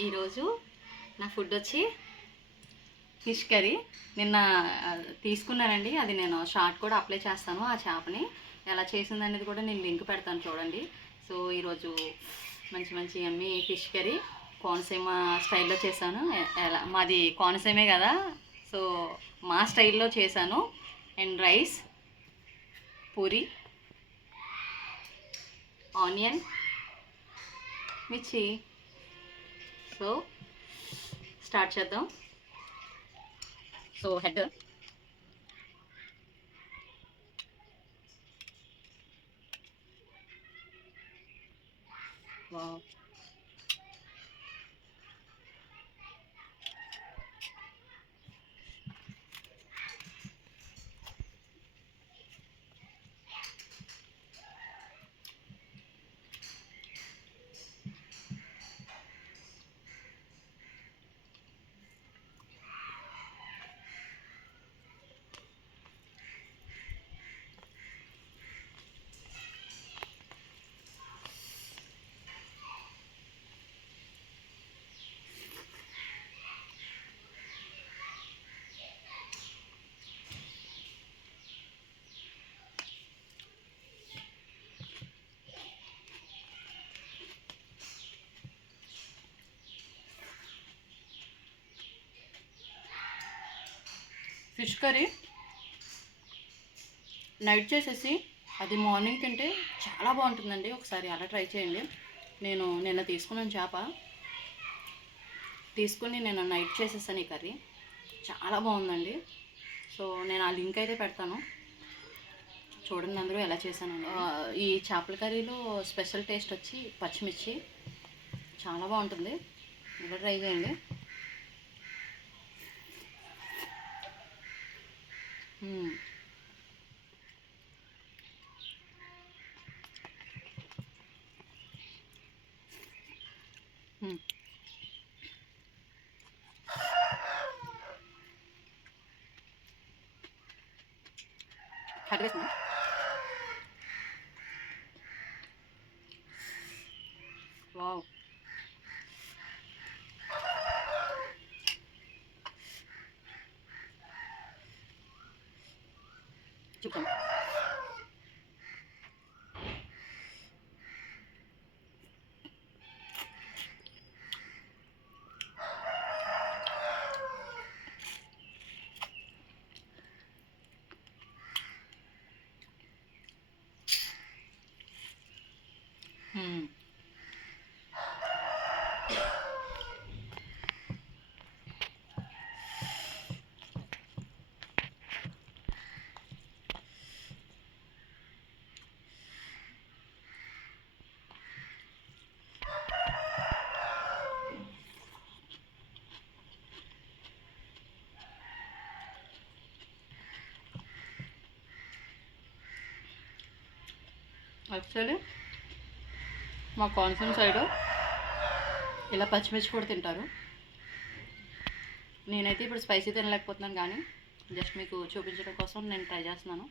ఈరోజు నా ఫుడ్ వచ్చి ఫిష్ కర్రీ. నిన్న తీసుకున్నానండి. అది నేను షార్ట్ కూడా అప్లై చేస్తాను ఆ చేపని. ఎలా చేసింది అనేది కూడా నేను లింక్ పెడతాను చూడండి. సో ఈరోజు మంచి మంచి అమ్మి ఫిష్ కర్రీ. కోనసీమ స్టైల్లో చేశాను. ఎలా మాది కోనసీమే కదా. సో మా స్టైల్లో చేశాను. And rice puri onion mirchi. So start చేద్దాం. So head. Wow. Fish curry. Night చేసేసి అది మార్నింగ్ తింటే చాలా బాగుంటుందండి. ఒకసారి అలా ట్రై చేయండి. నేను నిన్న తీసుకున్నాను చేప. తీసుకుని నేను నైట్ చేసేసాను ఈ కర్రీ. చాలా బాగుందండి. సో నేను ఆ లింక్ అయితే పెడతాను. చూడండి అందరూ ఎలా చేశానండి ఈ చేపల కర్రీలో స్పెషల్ టేస్ట్ వచ్చి పచ్చిమిర్చి. చాలా బాగుంటుంది. ఇలా ట్రై చేయండి. మ్మ్. మ్మ్. కట్ వేసుకున్నా వావ్ চিকেন యాక్చువల్లీ మా కోనసీమ సైడు ఇలా పచ్చిమిర్చి కూడా తింటారు. నేనైతే ఇప్పుడు స్పైసీ తినలేకపోతున్నాను కానీ జస్ట్ మీకు చూపించడం కోసం నేను ట్రై చేస్తున్నాను.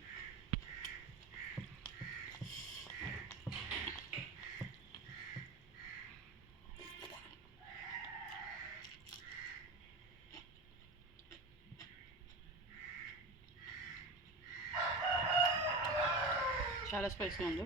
చాలా స్పైసీ ఉంది.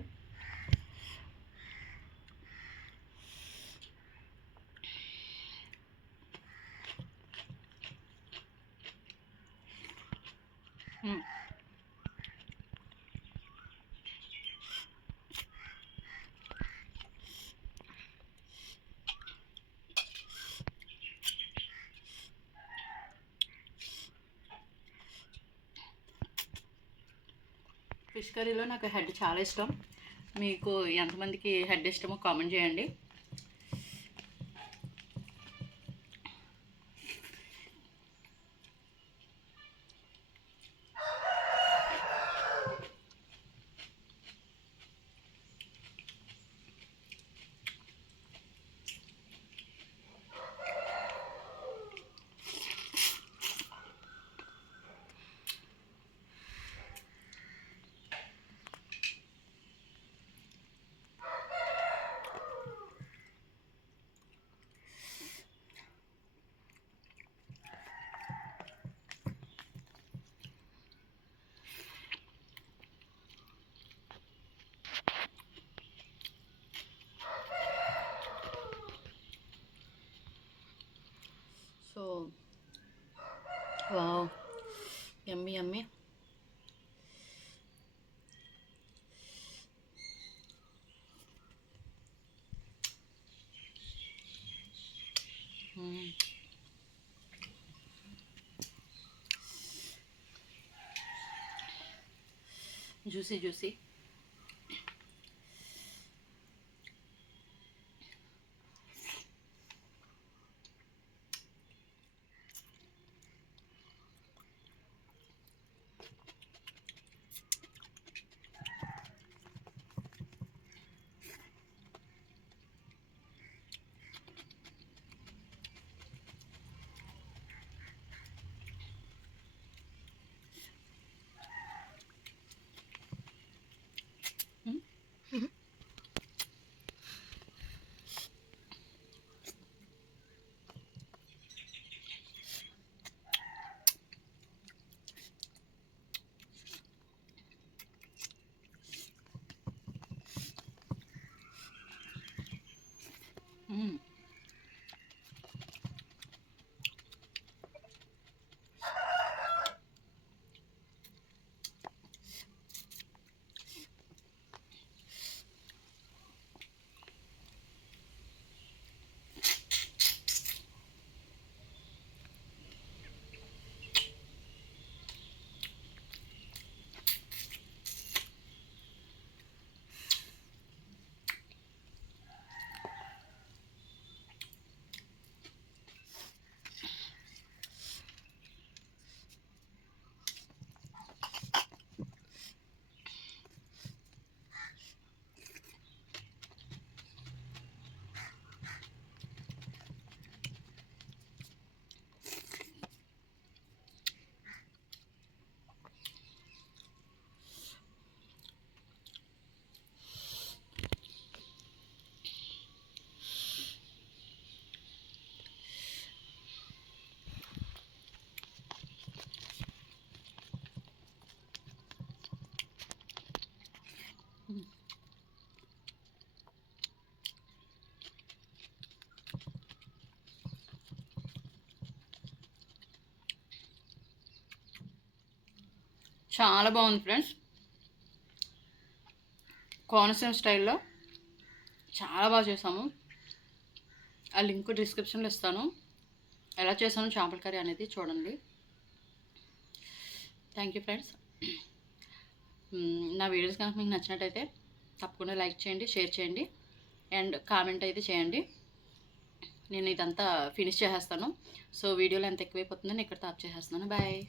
ఫిష్ కర్రీలో నాకు హెడ్ చాలా ఇష్టం. మీకు ఎంతమందికి హెడ్ ఇష్టమో కామెంట్ చేయండి. Wow. Yummy, yummy. Hmm. Juicy, juicy. చాలా బాగుంది ఫ్రెండ్స్. కోనసీమ స్టైల్లో చాలా బాగా చేసాము ఆ లింక్ డిస్క్రిప్షన్లో ఇస్తాను. ఎలా చేశాను చేపల కర్రీ అనేది చూడండి. థ్యాంక్ యూ ఫ్రెండ్స్ నా వీడియోస్ కనుక మీకు నచ్చినట్టయితే తప్పకుండా లైక్ చేయండి షేర్ చేయండి అండ్ కామెంట్ అయితే చేయండి. నేను ఇదంతా ఫినిష్ చేసేస్తాను. సో వీడియోలో ఎంత ఎక్కువైపోతుందని ఇక్కడ తాప్ చేసేస్తున్నాను బాయ్